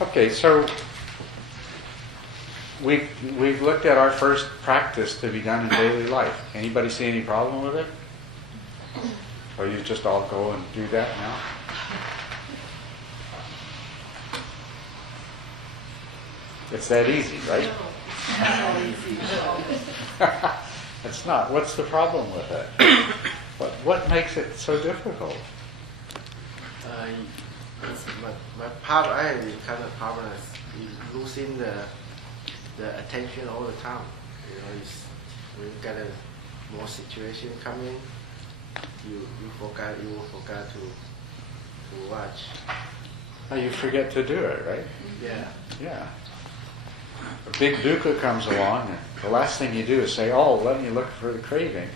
Okay, so we've looked at our first practice to be done in daily life. Anybody see any problem with it? Or you just all go and do that now? It's that easy, right? It's not. What's the problem with it? What makes it so difficult? My problem, I have this kind of problem is losing the attention all the time. You know, when you get a more situation coming, you will forget to watch. Oh, you forget to do it, right? Yeah. Yeah. A big dukkha comes along, and the last thing you do is say, "Oh, let me look for the craving."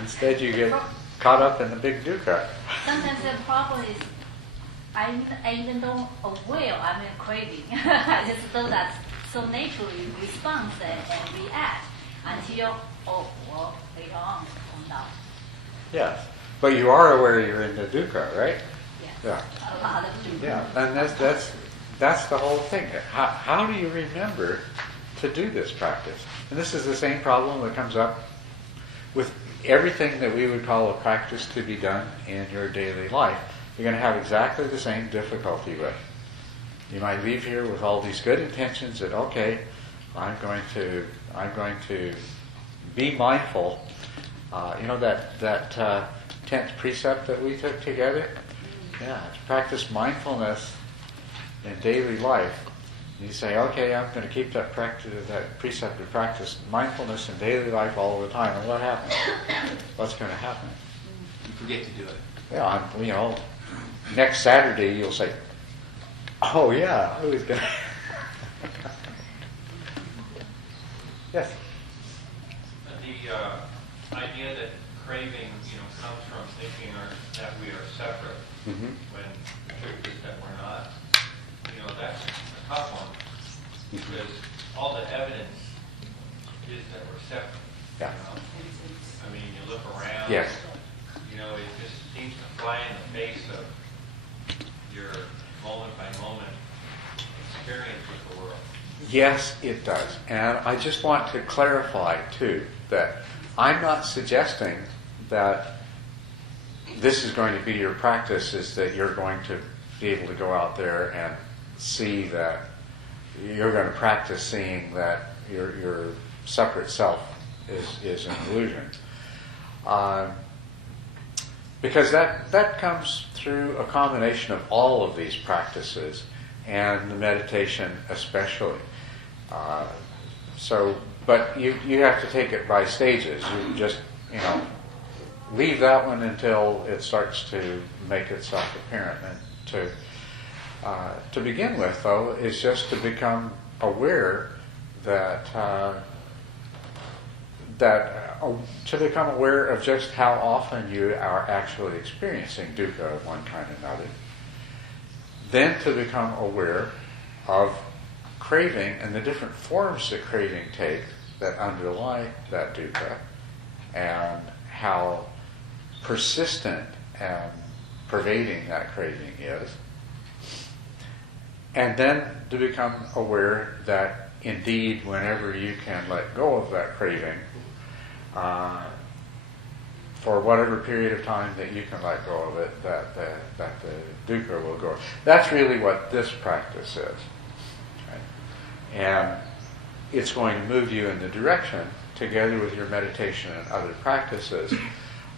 Instead, you get caught up in the big dukkha. Sometimes the problem is I even don't aware I'm craving. I just do that so naturally respond and react until later on come down. Yes, but you are aware you're in the dukkha, right? Yes. Yeah. A lot of dukkha. Yeah, and that's the whole thing. How do you remember to do this practice? And this is the same problem that comes up with everything that we would call a practice to be done in your daily life. You're going to have exactly the same difficulty with. You might leave here with all these good intentions that, okay, I'm going to be mindful. You know that 10th precept that we took together? Yeah, to practice mindfulness in daily life. You say, okay, I'm going to keep that precept of practice mindfulness in daily life all the time. And what happens? What's going to happen? You forget to do it. Yeah, next Saturday you'll say, oh yeah, I was going to. Yes? The idea that craving, comes from thinking that we are separate when the truth is that we're not. That's a tough one because all the evidence is that we're separate. Yeah. I mean, you look around. Yes. It just seems to fly in the face of your moment by moment experience with the world. Yes, it does. And I just want to clarify, too, that I'm not suggesting that this is going to be your practice, is that you're going to be able to go out there and see that you're going to practice seeing that your separate self is an illusion. Because that comes through a combination of all of these practices and the meditation especially. But you have to take it by stages. You just, leave that one until it starts to make itself apparent. And to begin with, though, is just to become aware to become aware of just how often you are actually experiencing dukkha of one kind or another. Then to become aware of craving and the different forms that craving take that underlie that dukkha, and how persistent and pervading that craving is. And then to become aware that indeed whenever you can let go of that craving, for whatever period of time that you can let go of it, that the dukkha will go. That's really what this practice is. Right? And it's going to move you in the direction, together with your meditation and other practices,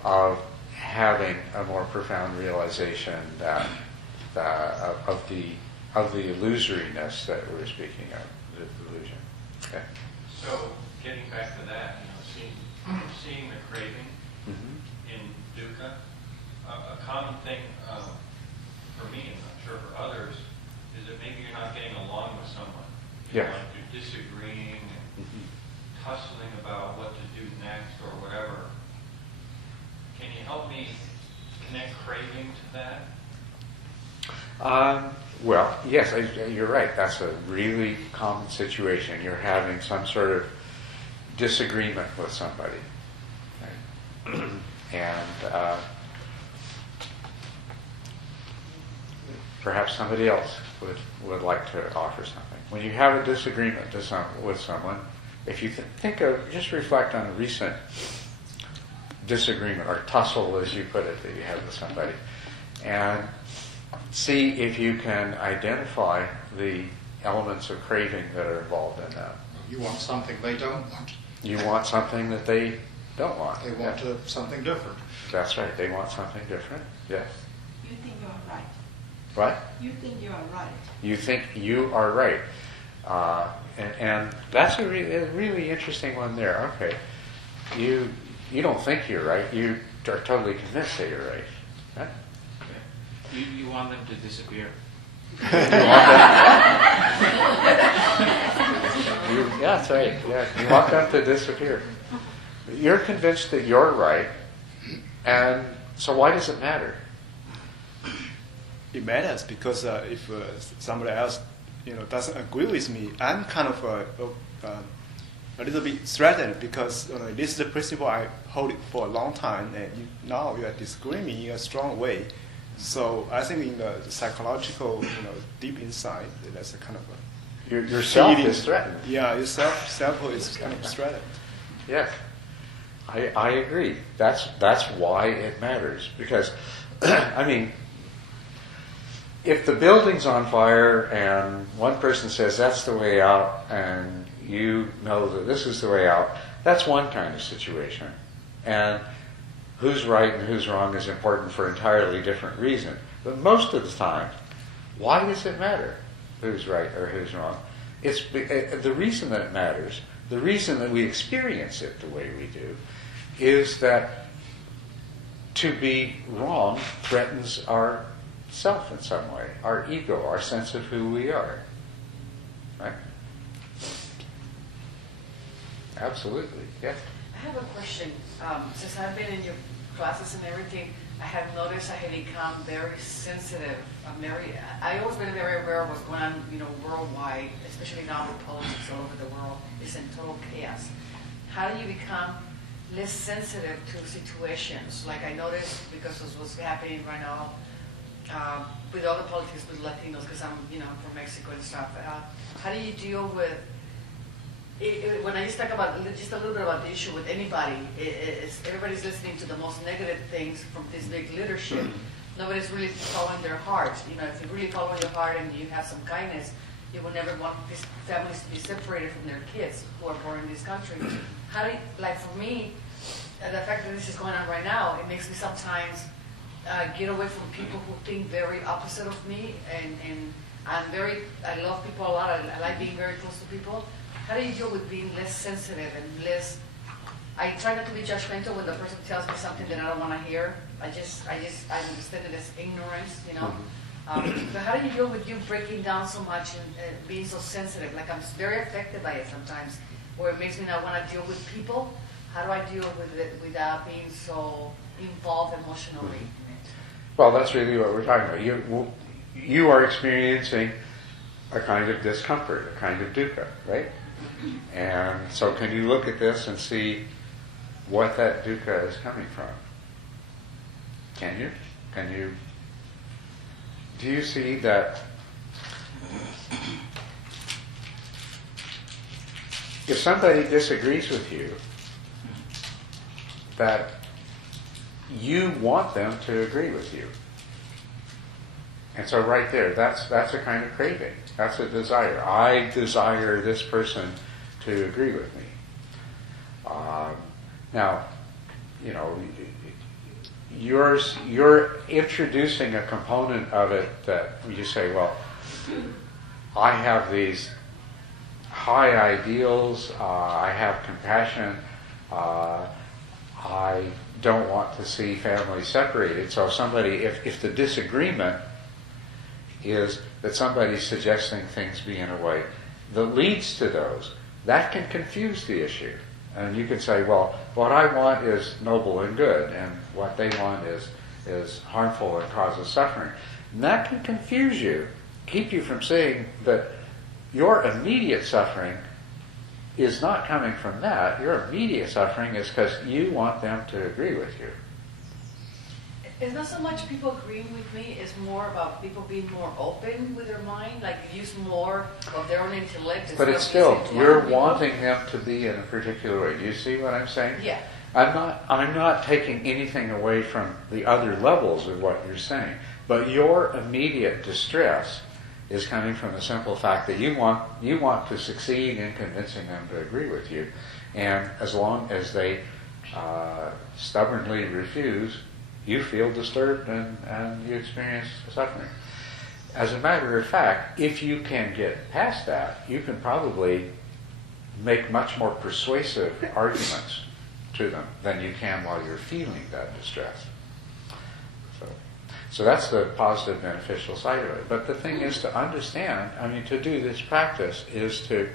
of having a more profound realization of the illusoriness that we're speaking of, the illusion. Okay. So, getting back to that, seeing the craving in dukkha, a common thing for me, and I'm sure for others, is that maybe you're not getting along with someone. Yeah. Like you're disagreeing and tussling about what to do next or whatever. Can you help me connect craving to that? Well, yes, you're right. That's a really common situation. You're having some sort of disagreement with somebody. Right? And perhaps somebody else would like to offer something. When you have a disagreement with someone, if you just reflect on a recent disagreement or tussle, as you put it, that you had with somebody, and see if you can identify the elements of craving that are involved in that. You want something they don't want. You want something that they don't want. They want something different. That's right. They want something different. Yes. You think you are right. What? You think you are right. You think you are right. And that's a really interesting one there. Okay. You don't think you're right. You are totally convinced that you're right. Huh? You want them to disappear. Yeah, that's right. Yeah, you want them to disappear. You're convinced that you're right, and so why does it matter? It matters because if somebody else, doesn't agree with me, I'm kind of a little bit threatened because this is the principle I hold it for a long time, and now you are disagreeing me in a strong way. So I think in the psychological, deep inside, that's a kind of a yourself is threatened. Yeah, yourself is kind of threatened. Yes, I agree. That's why it matters. Because, I mean, if the building's on fire and one person says that's the way out, and you know that this is the way out, that's one kind of situation. And who's right and who's wrong is important for an entirely different reason. But most of the time, why does it matter who's right or who's wrong? It's the reason that it matters, the reason that we experience it the way we do, is that to be wrong threatens our self in some way, our ego, our sense of who we are. Right? Absolutely, yes. I have a question. Since I've been in your classes and everything, I have noticed I have become very sensitive. I always been very aware of what's going on, worldwide, especially now with politics all over the world. It's in total chaos. How do you become less sensitive to situations? Like I noticed because of what's happening right now with all the politics with Latinos, because I'm, from Mexico and stuff. How do you deal with when I just talk about just a little bit about the issue with anybody, everybody's listening to the most negative things from this big leadership. Nobody's really following their heart. If you really follow your heart and you have some kindness, you will never want these families to be separated from their kids who are born in this country. How do you, like for me, the fact that this is going on right now, it makes me sometimes get away from people who think very opposite of me, and I love people a lot. I like being very close to people. How do you deal with being less sensitive and less? I try not to be judgmental when the person tells me something that I don't want to hear. I understand it as ignorance, But how do you deal with you breaking down so much and being so sensitive? Like I'm very affected by it sometimes, or it makes me not want to deal with people. How do I deal with it without being so involved emotionally? Well, that's really what we're talking about. You are experiencing a kind of discomfort, a kind of dukkha, right? And so can you look at this and see what that dukkha is coming from? Can you? Do you see that if somebody disagrees with you, that you want them to agree with you? And so right there, that's a kind of craving. That's a desire. I desire this person to agree with me. Now, you're introducing a component of it that you say, well, I have these high ideals, I have compassion, I don't want to see families separated. So if the disagreement is that somebody's suggesting things be in a way that leads to those, that can confuse the issue. And you can say, well, what I want is noble and good, and what they want is harmful and causes suffering. And that can confuse you, keep you from seeing that your immediate suffering is not coming from that. Your immediate suffering is because you want them to agree with you. It's not so much people agreeing with me, it's more about people being more open with their mind, like use more of their own intellect. But it's instead of still, listening to you're other people. wanting them to be in a particular way. Do you see what I'm saying? Yeah. I'm not taking anything away from the other levels of what you're saying, but your immediate distress is coming from the simple fact that you want to succeed in convincing them to agree with you, and as long as they stubbornly refuse, you feel disturbed and you experience suffering. As a matter of fact, if you can get past that, you can probably make much more persuasive arguments to them than you can while you're feeling that distress. So that's the positive, beneficial side of it. But the thing is to understand, to do this practice is to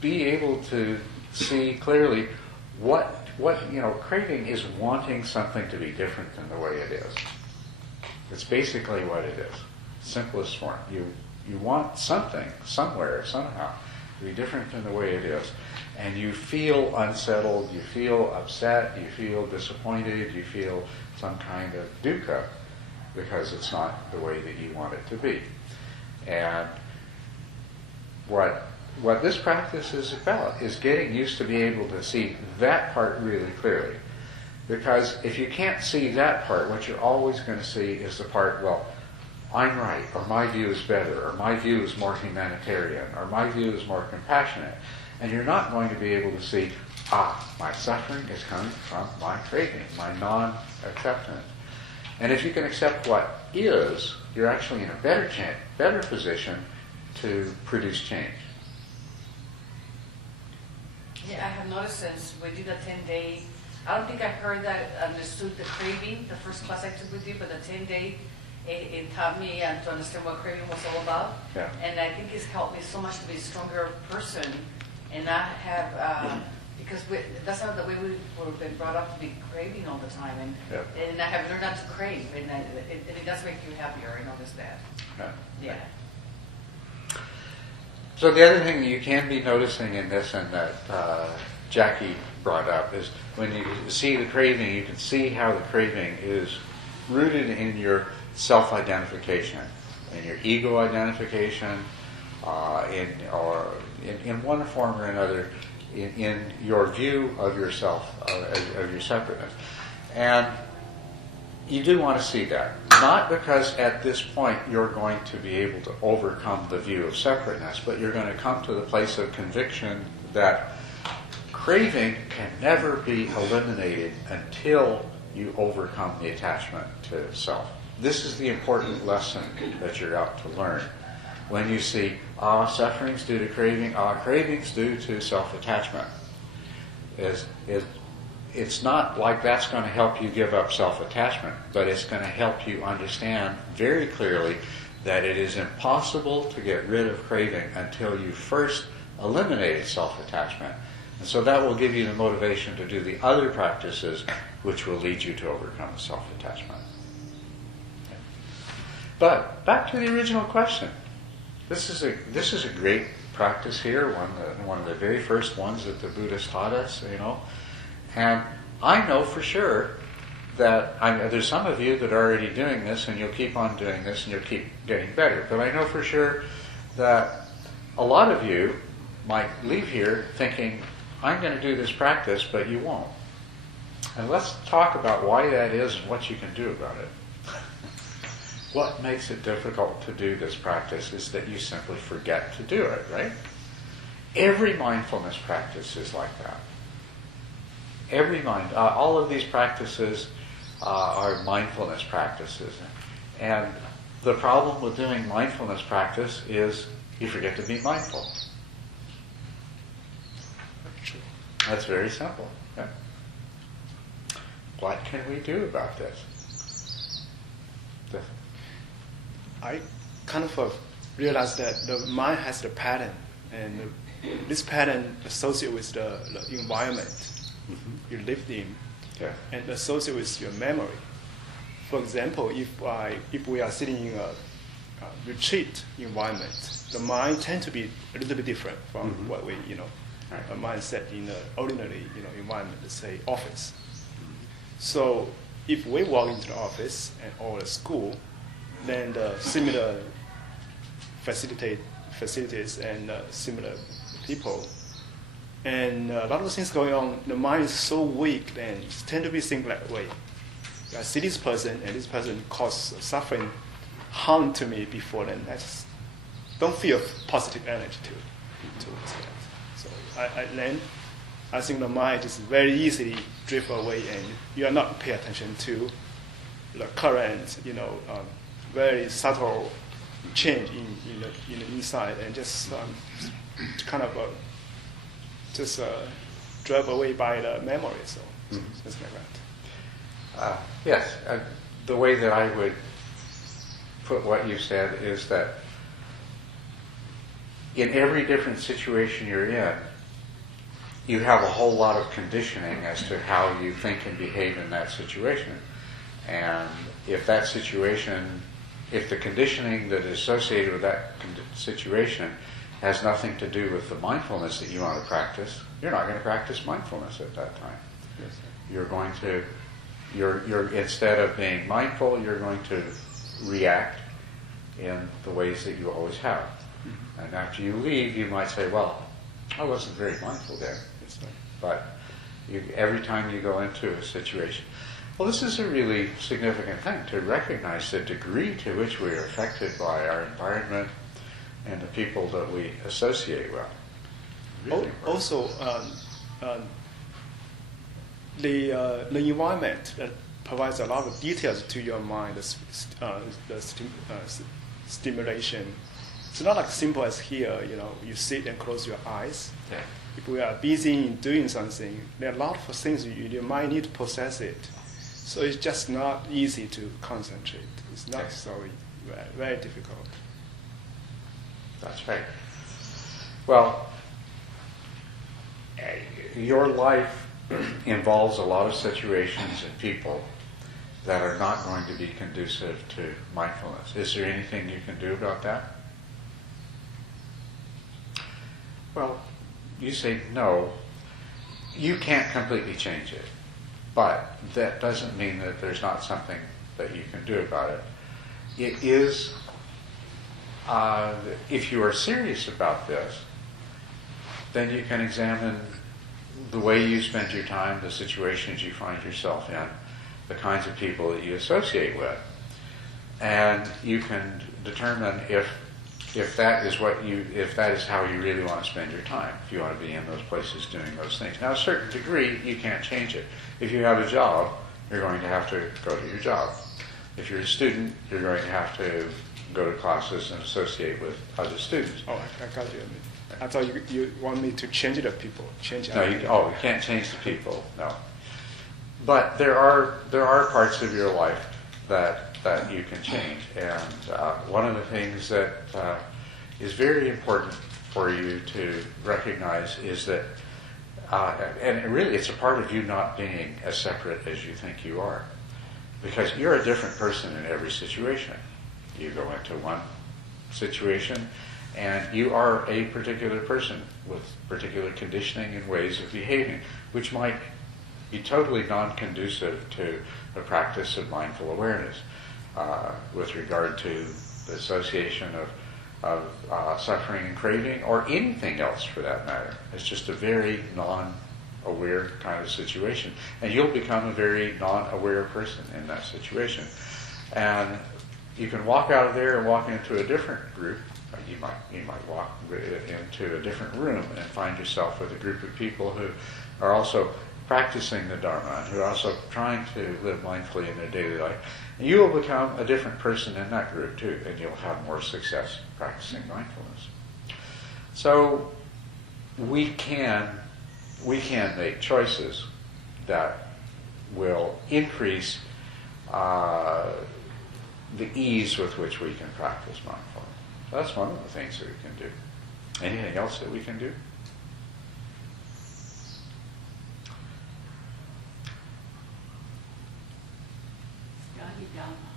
be able to see clearly what craving is wanting something to be different than the way it is. It's basically what it is. Simplest form. You want something, somewhere, somehow, to be different than the way it is. And you feel unsettled, you feel upset, you feel disappointed, you feel some kind of dukkha because it's not the way that you want it to be. And what this practice is about is getting used to be able to see that part really clearly. Because if you can't see that part, what you're always going to see is the part, well, I'm right, or my view is better, or my view is more humanitarian, or my view is more compassionate. And you're not going to be able to see, my suffering is coming from my craving, my non-acceptance. And if you can accept what is, you're actually in a better position to produce change. Yeah, I have noticed since we did a 10-day, I don't think I heard that, understood the craving, the first class I took with you, but the 10-day, it taught me to understand what craving was all about. Yeah. And I think it's helped me so much to be a stronger person and not have, because that's not the way we were been brought up to be craving all the time. And I have learned not to crave, and it does make you happier, I noticed that. Yeah. So the other thing you can be noticing in this, and that Jackie brought up, is when you see the craving, you can see how the craving is rooted in your self-identification, in your ego identification, in one form or another, in your view of yourself, of your separateness. And you do want to see that. Not because at this point you're going to be able to overcome the view of separateness, but you're going to come to the place of conviction that craving can never be eliminated until you overcome the attachment to self. This is the important lesson that you're out to learn. When you see, suffering's due to craving, craving's due to self-attachment. It's not like that's going to help you give up self-attachment, but it's going to help you understand very clearly that it is impossible to get rid of craving until you first eliminate self-attachment. And so that will give you the motivation to do the other practices which will lead you to overcome self-attachment. Okay. But back to the original question. This is a great practice here, one of the very first ones that the Buddhists taught us, And I know for sure that there's some of you that are already doing this, and you'll keep on doing this, and you'll keep getting better. But I know for sure that a lot of you might leave here thinking, I'm going to do this practice, but you won't. And let's talk about why that is and what you can do about it. What makes it difficult to do this practice is that you simply forget to do it, right? Every mindfulness practice is like that. All of these practices are mindfulness practices. And the problem with doing mindfulness practice is you forget to be mindful. That's very simple. Yeah. What can we do about this? I kind of realized that the mind has the pattern, and this pattern associated with the environment you lived in, and associated with your memory. For example, if we are sitting in a retreat environment, the mind tends to be a little bit different from what we, a mindset in the ordinary, environment, let's say office. So if we walk into the office or the school, then the similar facilities and similar people. And a lot of things going on, the mind is so weak and it tend to be think like, wait, I see this person and this person caused suffering, harm to me before, then I just don't feel positive energy towards that. So I think the mind is very easily drift away and you are not paying attention to the current, very subtle change in the inside and just kind of drive away by the memory. So just like that. Yes, the way that I would put what you said is that in every different situation you're in, you have a whole lot of conditioning as to how you think and behave in that situation. And if that situation, if the conditioning that is associated with that situation has nothing to do with the mindfulness that you want to practice, you're not going to practice mindfulness at that time. Yes. You're going to, instead of being mindful, you're going to react in the ways that you always have. Mm-hmm. And after you leave, you might say, well, I wasn't very mindful there. But every time you go into a situation, well, this is a really significant thing, to recognize the degree to which we are affected by our environment and the people that we associate with. Really also, the environment provides a lot of details to your mind, the stimulation. It's not like simple as here, you sit and close your eyes. Yeah. If we are busy in doing something, there are a lot of things your mind need to process it. So it's just not easy to concentrate. It's not so very, very difficult. That's right. Well, your life involves a lot of situations and people that are not going to be conducive to mindfulness. Is there anything you can do about that? Well, you say no. You can't completely change it. But that doesn't mean that there's not something that you can do about it. It is, if you are serious about this, then you can examine the way you spend your time, the situations you find yourself in, the kinds of people that you associate with. And you can determine if that is how you really want to spend your time, if you want to be in those places doing those things. Now, to a certain degree, you can't change it. If you have a job, you're going to have to go to your job. If you're a student, you're going to have to go to classes and associate with other students. Oh, I got you. I thought you want me to change the people. No, you can't change the people, no. But there are parts of your life that you can change. And one of the things that is very important for you to recognize is that, and really it's a part of you not being as separate as you think you are. Because you're a different person in every situation. You go into one situation and you are a particular person with particular conditioning and ways of behaving, which might be totally non-conducive to the practice of mindful awareness. With regard to the association of suffering and craving, or anything else for that matter. It's just a very non-aware kind of situation. And you'll become a very non-aware person in that situation. And you can walk out of there and walk into a different group. You might walk into a different room and find yourself with a group of people who are also practicing the Dharma and who are also trying to live mindfully in their daily life. And you will become a different person in that group too, and you'll have more success practicing mindfulness. So we can make choices that will increase the ease with which we can practice mindfulness. That's one of the things that we can do. Anything else that we can do? Study Dharma.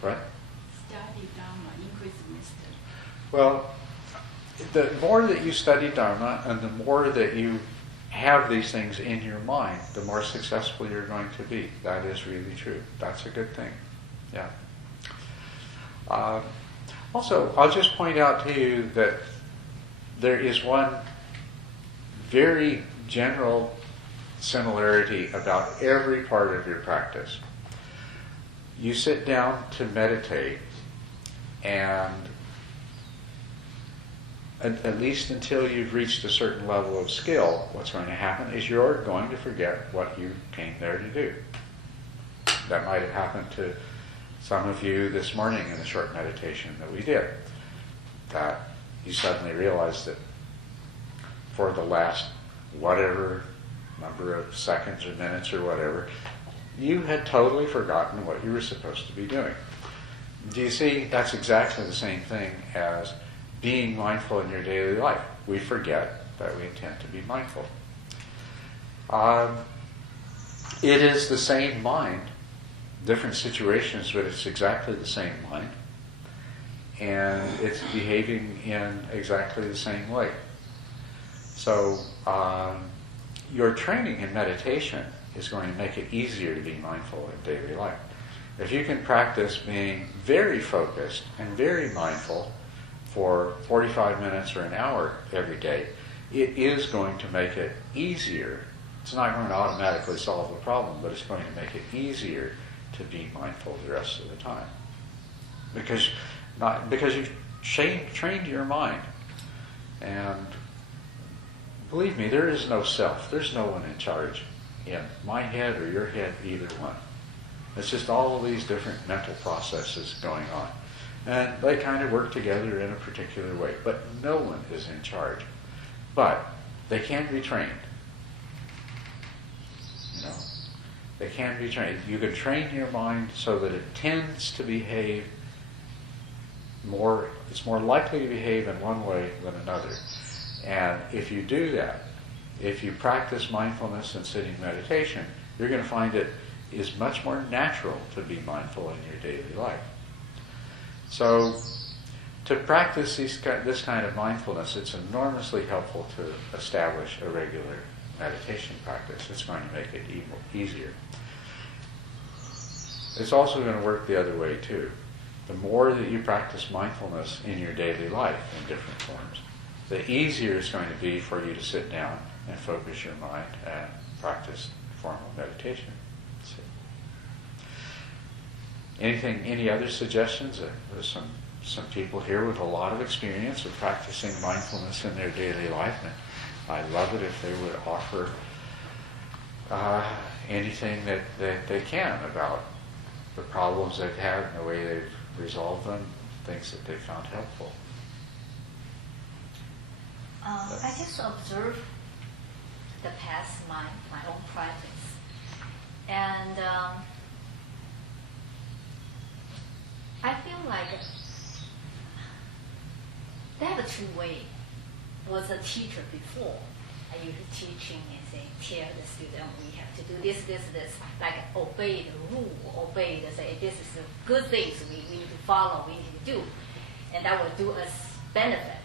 What? Study Dharma, increase wisdom. Well, the more that you study Dharma and the more that you have have these things in your mind, the more successful you're going to be. That is really true. That's a good thing. Yeah. Also, I'll just point out to you that there is one very general similarity about every part of your practice. You sit down to meditate, and at least until you've reached a certain level of skill, what's going to happen is you're going to forget what you came there to do. That might have happened to some of you this morning in the short meditation that we did. That you suddenly realized that for the last whatever number of seconds or minutes or whatever, you had totally forgotten what you were supposed to be doing. Do you see? That's exactly the same thing as being mindful in your daily life. We forget that we intend to be mindful. It is the same mind, different situations, but it's exactly the same mind, and it's behaving in exactly the same way. So your training in meditation is going to make it easier to be mindful in daily life. If you can practice being very focused and very mindful for 45 minutes or an hour every day, it is going to make it easier. It's not going to automatically solve the problem, but it's going to make it easier to be mindful the rest of the time. Because you've trained your mind. And believe me, there is no self. There's no one in charge in my head or your head, either one. It's just all of these different mental processes going on. And they kind of work together in a particular way. But no one is in charge. But they can be trained. You know, they can be trained. You can train your mind so that it tends to behave more, it's more likely to behave in one way than another. And if you do that, if you practice mindfulness and sitting meditation, you're going to find it is much more natural to be mindful in your daily life. So, to practice this kind of mindfulness, it's enormously helpful to establish a regular meditation practice. It's going to make it easier. It's also going to work the other way too. The more that you practice mindfulness in your daily life in different forms, the easier it's going to be for you to sit down and focus your mind and practice formal meditation. Any other suggestions? There's some people here with a lot of experience of practicing mindfulness in their daily life, and I'd love it if they would offer anything that they can about the problems they've had and the way they've resolved them, things that they've found helpful. I just observe the past my own practice, and I feel like they have a two-way. Was a teacher before. I used to teaching and say, tell the student we have to do this, like obey the rule, obey the say this is the good things we need to follow, we need to do, and that will do us benefit.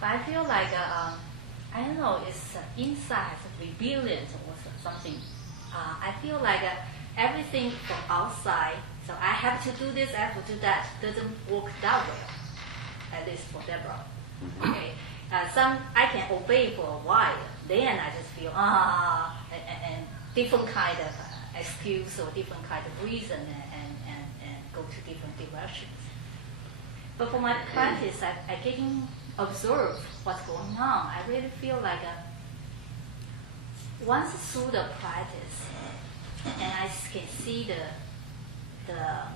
But I feel like I don't know, it's inside rebellion or something. I feel like everything from outside. So I have to do this, I have to do that. Doesn't work that well, at least for Deborah. Okay, some I can obey for a while. Then I just feel and different kind of excuse or different kind of reason and go to different directions. But for my practice, I getting observe what's going on. I really feel like once through the practice, and I can see the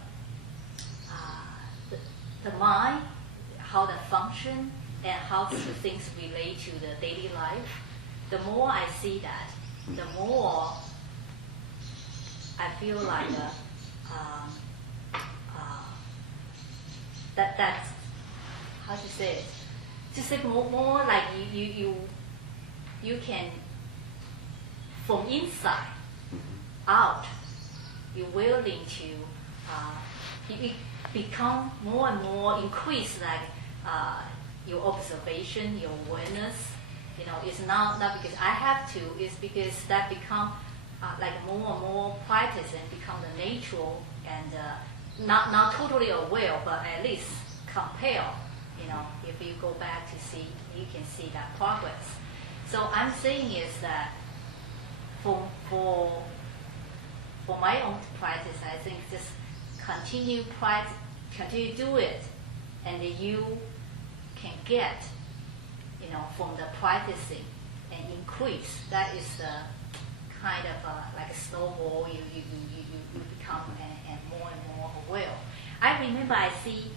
mind, how they function, and how the things relate to the daily life. The more I see that, the more I feel like that's how to say it. Just like more like you can from inside out. You're willing to you become more and more increase like your observation, your awareness, It's not because I have to. It's because that become like more and more practice and become the natural and not totally aware, but at least compare. If you go back to see, you can see that progress. So I'm saying is that for my own practice, I think just continue do it, and you can get, from the practicing and increase. That is the kind of like a snowball. You become and more aware. I remember I see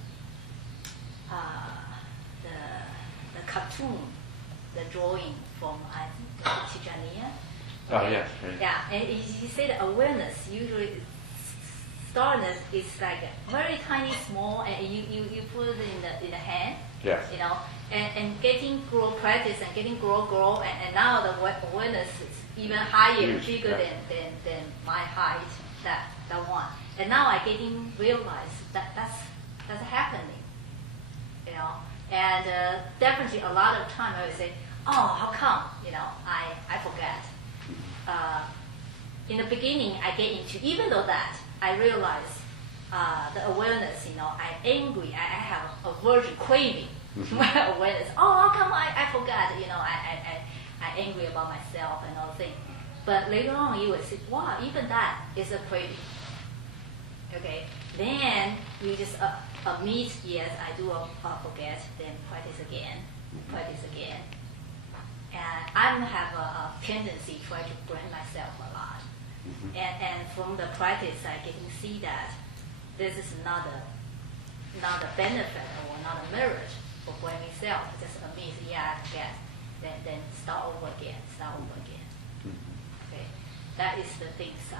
the cartoon, the drawing from I think Tijaniya. Oh yes. Right. Yeah, and he said awareness usually startness is like very tiny, small, and you put it in the hand. Yes. And getting grow practice and getting grow, and now the awareness is even higher, bigger than my height. That one, and now I getting realize that's happening. And definitely a lot of time I would say, oh, how come? I forget. In the beginning, I get into, even though that, I realize the awareness, I'm angry, I have aversion, craving, awareness. Oh, how come I forgot, I'm angry about myself and all things. But later on, you will see, wow, even that is a craving. Okay? Then you just admit, yes, I do forget, then practice again. And I have a tendency to try to blame myself a lot. And from the practice, I can see that this is not a benefit or not a merit for blaming self. Just admit, yeah, I forget. Then start over again. Okay, that is the things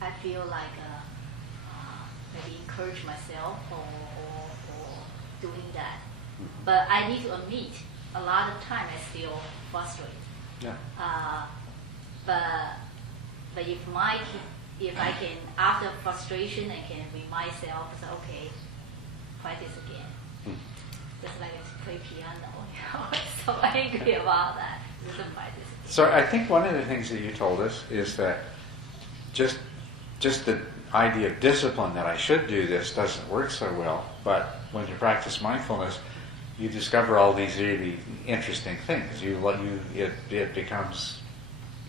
I feel like maybe encourage myself or doing that. But I need to admit, a lot of time I still frustrated. Yeah. But if I can, after frustration, I can remind myself, say, okay, practice again. Just like play piano, so angry about that. Just practice again. So I think one of the things that you told us is that just the idea of discipline that I should do this doesn't work so well, but when you practice mindfulness, you discover all these really interesting things. It becomes,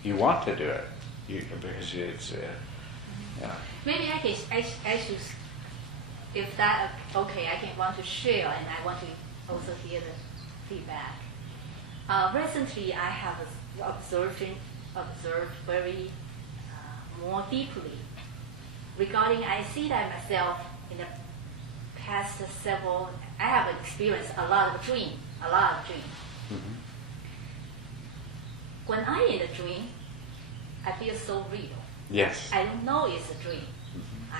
you want to do it because it's. Maybe I should, if that okay, I can want to share, and I want to also hear the feedback. Recently, I have observed very more deeply regarding. I see that myself in the past several. I have experienced a lot of dream. Mm-hmm. When I'm in a dream, I feel so real. Yes. I don't know it's a dream. Mm-hmm.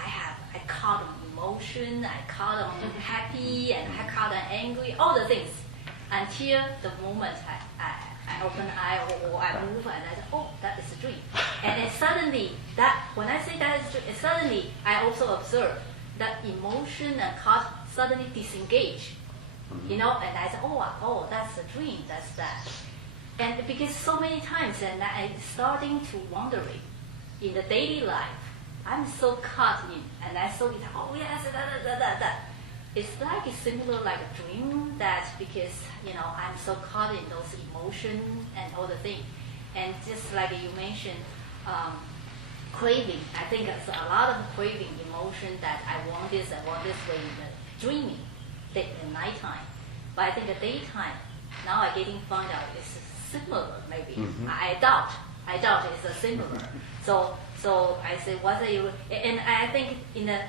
I call them emotion, I call them happy, and I call them angry, all the things. Until the moment I open the eye or I move and I say, oh, that is a dream. And then suddenly, when I say that is a dream, suddenly I also observe that emotion and cause suddenly disengage. And I say, oh, that's a dream, that's that. And because so many times, and I'm starting to wondering, in the daily life, I'm so caught in, and I saw it, oh yes, that. It's like it's similar like a dream that because, I'm so caught in those emotions and all the things. And just like you mentioned, craving, I think it's a lot of craving emotion that I want this way in the dreaming, the nighttime. But I think the daytime, now I'm getting found out it's similar maybe. Mm-hmm. I doubt it's a similar. So I say, what are you? And I think in the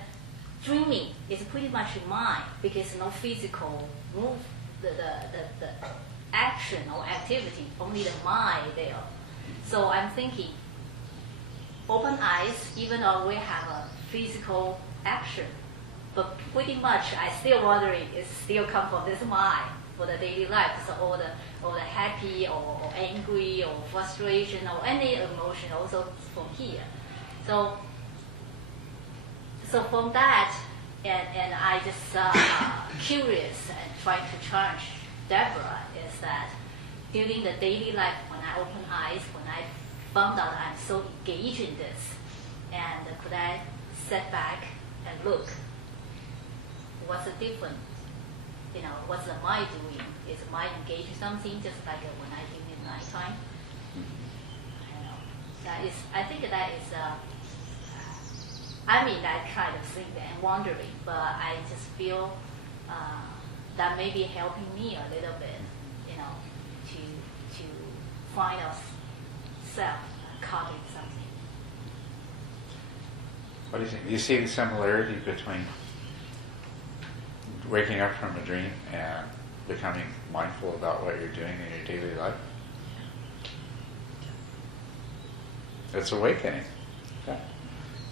dreaming, it's pretty much mind because no physical move, the action or activity, only the mind there. So I'm thinking, open eyes, even though we have a physical action, but pretty much I still wondering, it still come from this mind for the daily life. So all the happy or angry or frustration or any emotion also from here. So from that, and I just curious and trying to challenge Deborah is that during the daily life, when I open eyes, when I found out I'm so engaged in this, and could I step back and look? What's the difference? What's the mind doing? Is the mind engaged in something just like when I do it at nighttime? I don't know. I think that is, I'm in that kind of thing and wondering, but I just feel that may be helping me a little bit, to find ourselves caught in something. What do you think? Do you see the similarity between waking up from a dream and becoming mindful about what you're doing in your daily life? It's awakening. Yeah.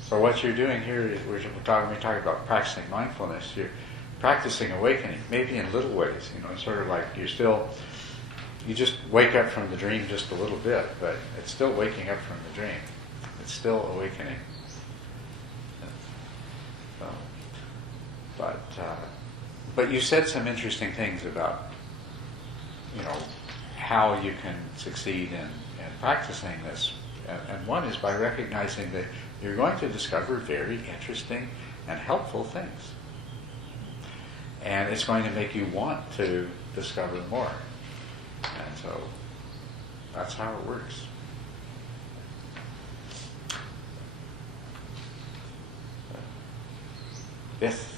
So what you're doing here, we're talking about practicing mindfulness. You're practicing awakening, maybe in little ways. Sort of like you just wake up from the dream just a little bit, but it's still waking up from the dream. It's still awakening. So, but you said some interesting things about, how you can succeed in practicing this. And one is by recognizing that you're going to discover very interesting and helpful things. And it's going to make you want to discover more. And so that's how it works. Yes?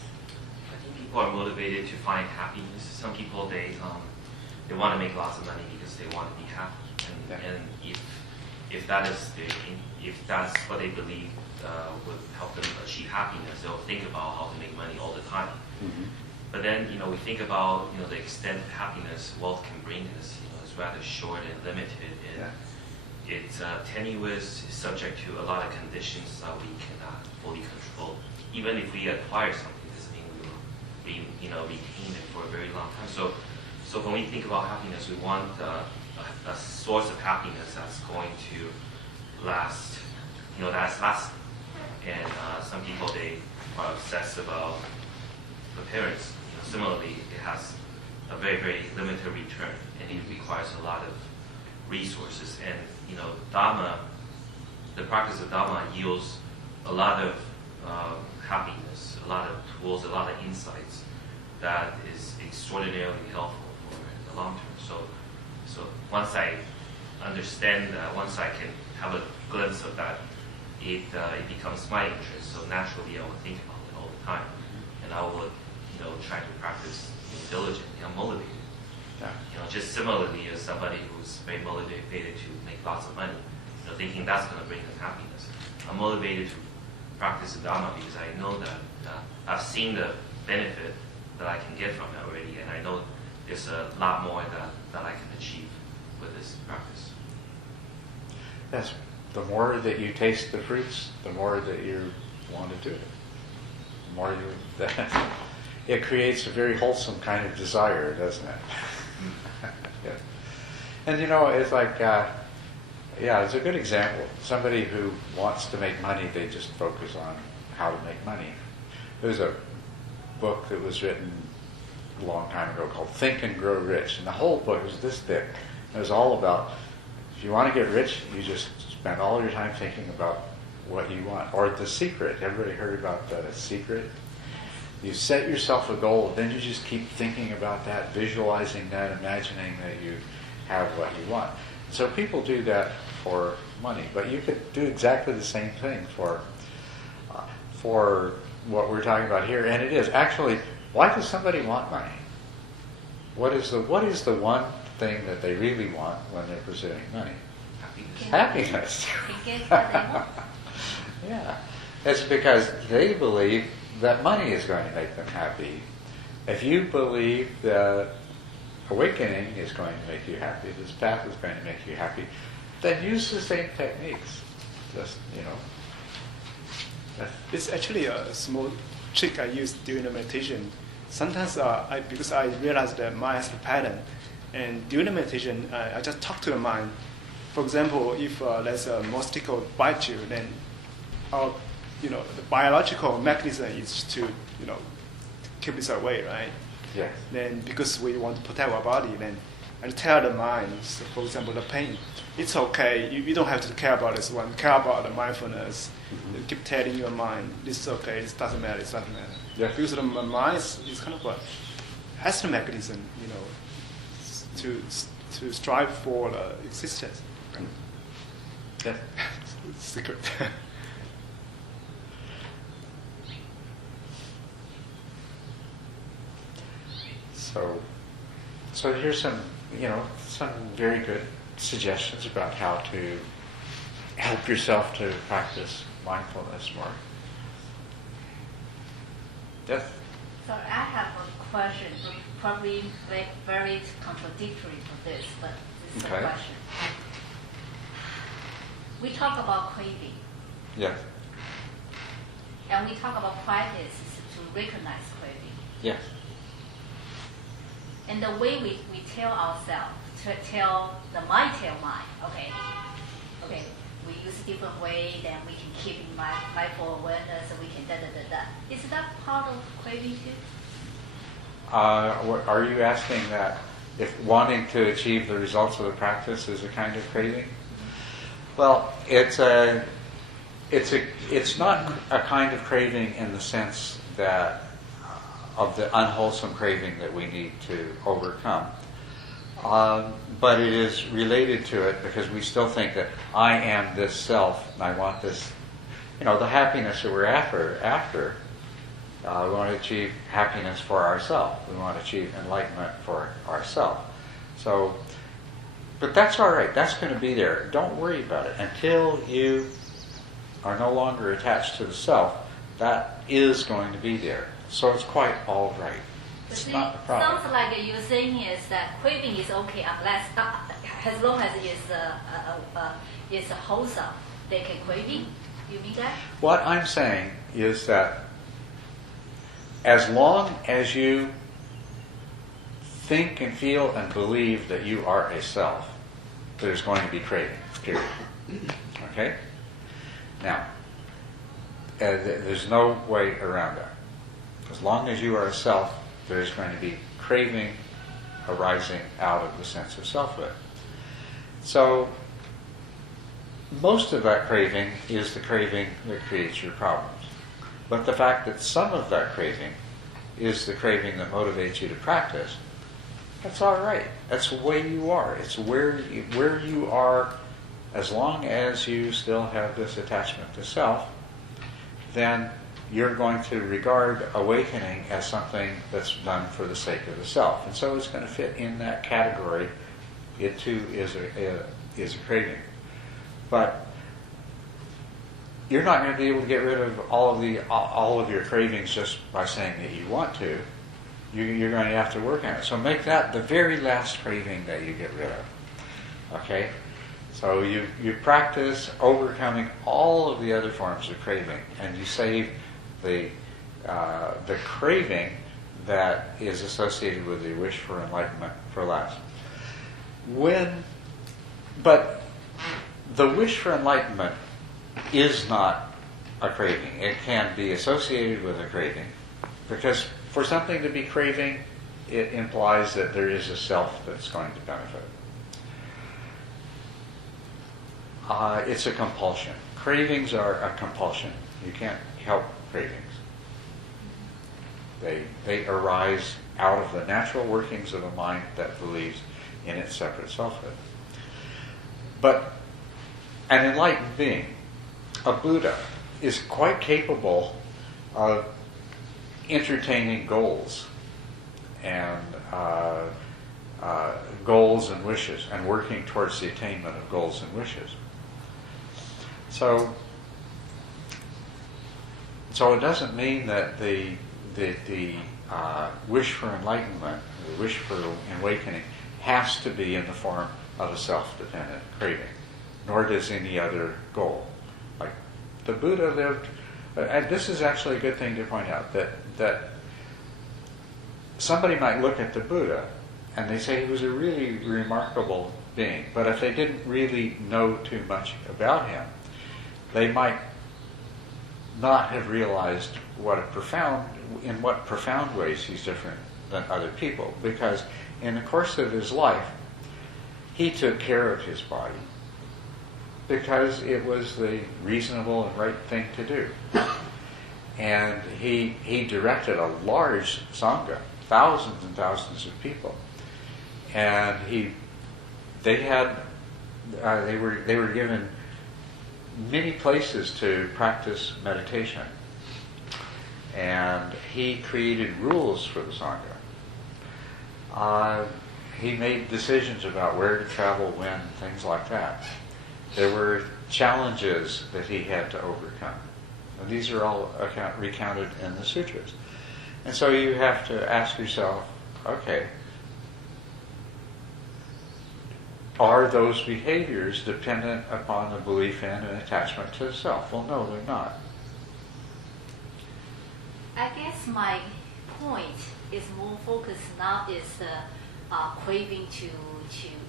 I think people are motivated to find happiness. Some people, they want to make lots of money because they want to be happy. And if that's what they believe would help them achieve happiness, they'll think about how to make money all the time. Mm-hmm. But then, we think about, the extent of happiness wealth can bring us. It's rather short and limited, and it's tenuous, it's subject to a lot of conditions that we cannot fully control. Even if we acquire something, doesn't mean we will retain it for a very long time. So when we think about happiness, we want a source of happiness that's going to last, that's lasting. And some people, they are obsessed about appearance. Similarly, it has a very, very limited return, and it requires a lot of resources. And Dharma, the practice of Dharma yields a lot of happiness, a lot of tools, a lot of insights that is extraordinarily helpful for the long term. So once I understand that, once I can have a glimpse of that, it becomes my interest. So naturally, I will think about it all the time, and I will try to practice diligently. I'm motivated. Yeah. Just similarly as somebody who's very motivated to make lots of money, thinking that's going to bring them happiness. I'm motivated to practice the Dharma because I know that I've seen the benefit that I can get from it already, and I know there's a lot more that I can achieve with this practice. Yes. The more that you taste the fruits, the more that you want to do it. The more it creates a very wholesome kind of desire, doesn't it? Yeah. And it's like, it's a good example. Somebody who wants to make money, they just focus on how to make money. There's a book that was written a long time ago called Think and Grow Rich, and the whole book was this thick. It was all about, if you want to get rich, you just spend all your time thinking about what you want. Or The Secret. Everybody heard about The Secret? You set yourself a goal, then you just keep thinking about that, visualizing that, imagining that you have what you want. So people do that for money, but you could do exactly the same thing for what we're talking about here. And it is actually, why does somebody want money? What is the one thing that they really want when they're pursuing money? Happiness. Yeah. It's because they believe that money is going to make them happy. If you believe that awakening is going to make you happy, this path is going to make you happy, then use the same techniques. Just, It's actually a small trick I use during the meditation. Sometimes because I realize the mind has a pattern, and during the meditation, I just talk to the mind. For example, if there's a mosquito bite you, then the biological mechanism is to, keep this away, right? Yes. Then because we want to protect our body, then and tell the mind, so for example, the pain, it's okay. You don't have to care about this one. Care about the mindfulness. You keep telling your mind, this is okay. It doesn't matter. It doesn't matter. Yeah. Because the mind is kind of has the mechanism, you know, to strive for existence. Right? Yeah. Secret. So here's some very good suggestions about how to help yourself to practice mindfulness more. Yes? So I have a question, probably very contradictory to this, but this is Okay. a question. We talk about craving, Yes. and we talk about practice to recognize craving. Yes. And the way we tell ourselves, tell the mind, okay, we use a different way, then we can keep in mindful awareness, and we can da. Is that part of craving too? Are you asking that if wanting to achieve the results of the practice is a kind of craving? Well, it's not a kind of craving in the sense that of the unwholesome craving that we need to overcome. But it is related to it because we still think that I am this self and I want this, the happiness that we're after. We want to achieve happiness for ourselves. We want to achieve enlightenment for ourselves. So, but that's all right. That's going to be there. Don't worry about it. Until you are no longer attached to the self, that is going to be there. So it's quite all right. It's not a problem. Sounds like you're saying is that craving is okay unless, as long as it's wholesome, they can craving. You mean that? What I'm saying is that as long as you think and feel and believe that you are a self, there's going to be craving, period. Okay? Now, there's no way around that. As long as you are a self, there's going to be craving arising out of the sense of selfhood. So, most of that craving is the craving that creates your problems. But the fact that some of that craving is the craving that motivates you to practice, that's all right. That's the way you are. It's where you are. As long as you still have this attachment to self, then you're going to regard awakening as something that's done for the sake of the self. And so it's going to fit in that category. It too is a craving. But you're not going to be able to get rid of all of your cravings just by saying that you want to. You're going to have to work on it. So make that the very last craving that you get rid of. Okay? So you practice overcoming all of the other forms of craving, and you save the craving that is associated with the wish for enlightenment for last. But the wish for enlightenment is not a craving. It can be associated with a craving, because for something to be craving, it implies that there is a self that's going to benefit. It's a compulsion. Cravings are a compulsion. You can't help cravings. They arise out of the natural workings of a mind that believes in its separate selfhood. But an enlightened being, a Buddha, is quite capable of entertaining goals and goals and wishes, and working towards the attainment of goals and wishes. So it doesn't mean that the wish for enlightenment, the wish for awakening, has to be in the form of a self-dependent craving, nor does any other goal. Like the Buddha lived, and this is actually a good thing to point out, that somebody might look at the Buddha and they say he was a really remarkable being, but if they didn't really know too much about him, they might not have realized in what profound ways he's different than other people, because in the course of his life, he took care of his body because it was the reasonable and right thing to do. And he directed a large sangha, thousands and thousands of people, and they were given many places to practice meditation, and he created rules for the sangha. He made decisions about where to travel, when, things like that. There were challenges that he had to overcome. And these are all recounted in the sutras. And so you have to ask yourself, okay, are those behaviors dependent upon a belief in and attachment to the self? Well, no, they're not. I guess my point is more focused now is the craving to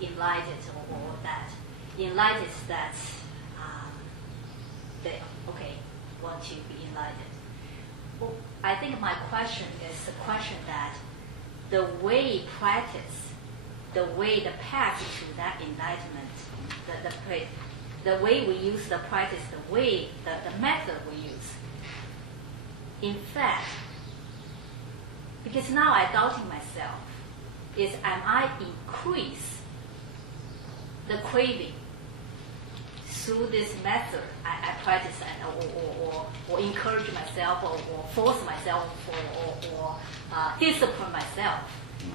enlighten or that enlightened that they want to be enlightened. Well, I think my question is the question that the way practice, the way the path to that enlightenment, the way we use the practice, the way the method we use. In fact, because now I'm doubting myself, is am I increase the craving through this method I practice or encourage myself or force myself or discipline myself?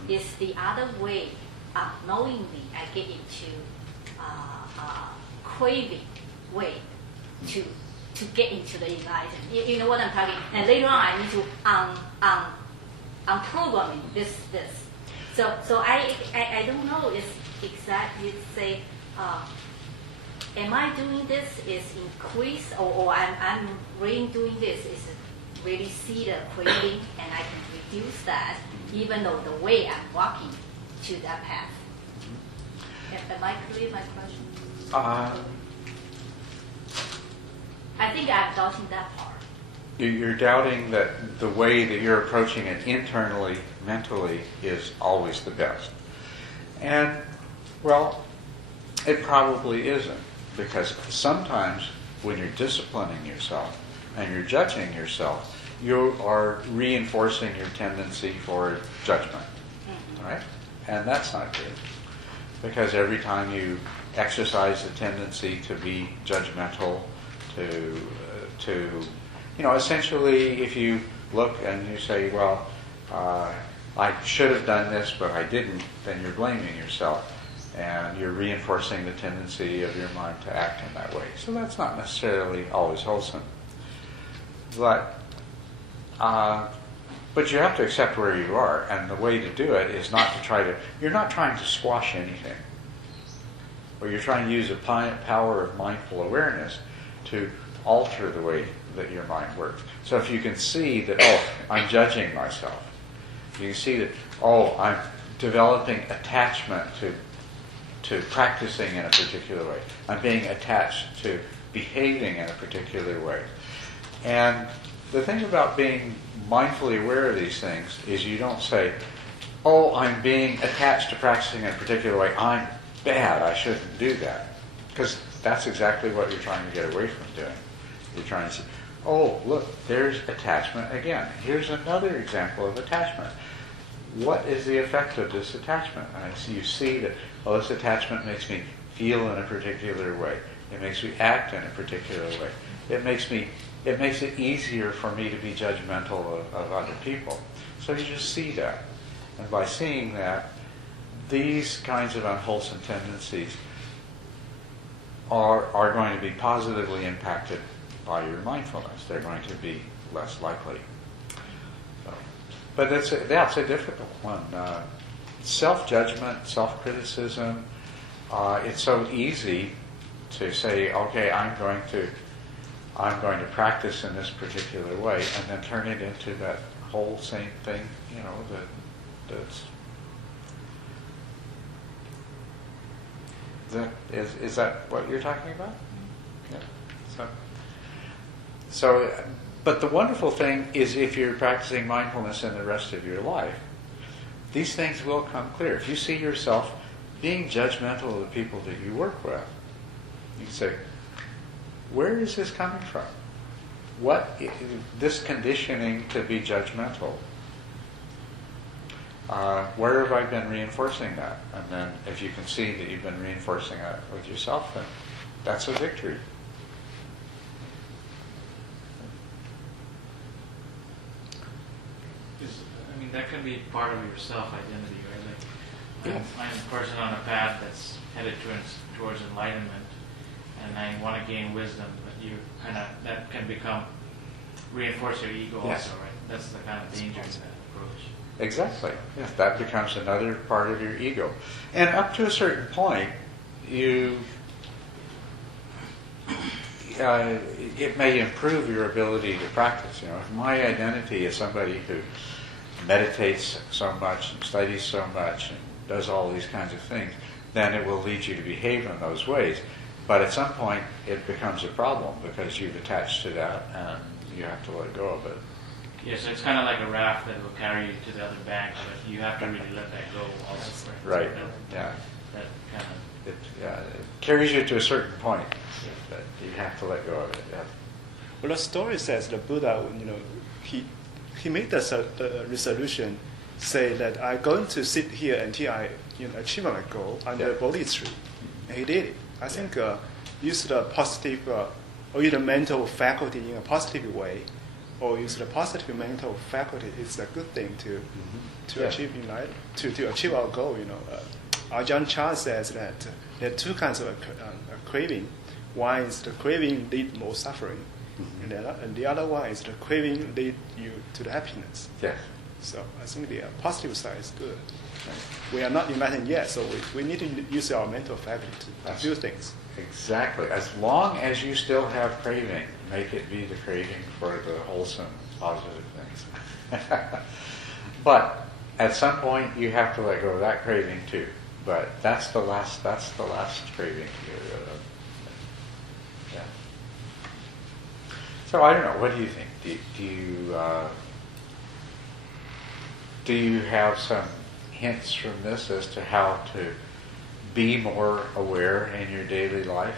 Is the other way unknowingly I get into craving way to get into the enlightenment. You know what I'm talking? And later on I need to unprogramming this. So I don't know is exactly say am I doing this is increase or I'm really doing this is really see the craving and I can reduce that even though the way I'm walking to that path. Am I clear my question? I think I'm doubting that part. You're doubting that the way that you're approaching it internally, mentally, is always the best. And, well, it probably isn't. Because sometimes when you're disciplining yourself and you're judging yourself, you are reinforcing your tendency for judgment. Right? And that's not good. Because every time you exercise the tendency to be judgmental, to essentially if you look and you say, well, I should have done this, but I didn't, then you're blaming yourself. And you're reinforcing the tendency of your mind to act in that way. So that's not necessarily always wholesome. But you have to accept where you are, and the way to do it is not to you're not trying to squash anything. Or you're trying to use the power of mindful awareness to alter the way that your mind works. So if you can see that, I'm judging myself. You can see that, I'm developing attachment to practicing in a particular way. I'm being attached to behaving in a particular way. And the thing about being mindfully aware of these things is you don't say, I'm being attached to practicing in a particular way. I'm bad. I shouldn't do that. Because that's exactly what you're trying to get away from doing. You're trying to say, look, there's attachment again. Here's another example of attachment. What is the effect of this attachment? And you see that, this attachment makes me feel in a particular way. It makes me act in a particular way. It makes it easier for me to be judgmental of other people. So you just see that. And by seeing that, these kinds of unwholesome tendencies are going to be positively impacted by your mindfulness. They're going to be less likely. But that's a difficult one. Self-judgment, self-criticism, it's so easy to say, I'm going to practice in this particular way, and then turn it into that whole same thing, is that what you're talking about? Yeah. So, but the wonderful thing is if you're practicing mindfulness in the rest of your life, these things will come clear. If you see yourself being judgmental of the people that you work with. You can say, where is this coming from? This conditioning to be judgmental? Where have I been reinforcing that? And then if you can see that you've been reinforcing that with yourself, then that's a victory. I mean, that can be part of your self-identity, right? Like, Yes. I'm a person on a path that's headed towards enlightenment, and I want to gain wisdom, but that can reinforce your ego Yes. also, right? That's the kind of danger in that approach. Exactly. Yes, that becomes another part of your ego. And up to a certain point, it may improve your ability to practice. If my identity is somebody who meditates so much and studies so much and does all these kinds of things, then it will lead you to behave in those ways. But at some point, it becomes a problem because you've attached to that and you have to let go of it. Yeah, so it's kind of like a raft that will carry you to the other bank, but you have to really let that go also. Right. So Yeah. that kind of... It carries you to a certain point, but you have to let go of it. Yeah. Well, the story says the Buddha, he made the resolution, say that I'm going to sit here until I achieve my goal under the Bodhi tree. And he did it. I think use the positive or either mental faculty in a positive way, or use the positive mental faculty is a good thing to achieve in life, to achieve our goal. Ajahn Chah says that there are two kinds of craving. One is the craving lead more suffering, and the other one is the craving lead you to the happiness. Yes. So I think the positive side is good. We are not enlightened yet, so we need to use our mental faculty to do things. Exactly. As long as you still have craving, make it be the craving for the wholesome, positive things. But at some point, you have to let go of that craving too. But that's the last craving to get rid of. Yeah. So I don't know. What do you think? Do you have some hints from this as to how to be more aware in your daily life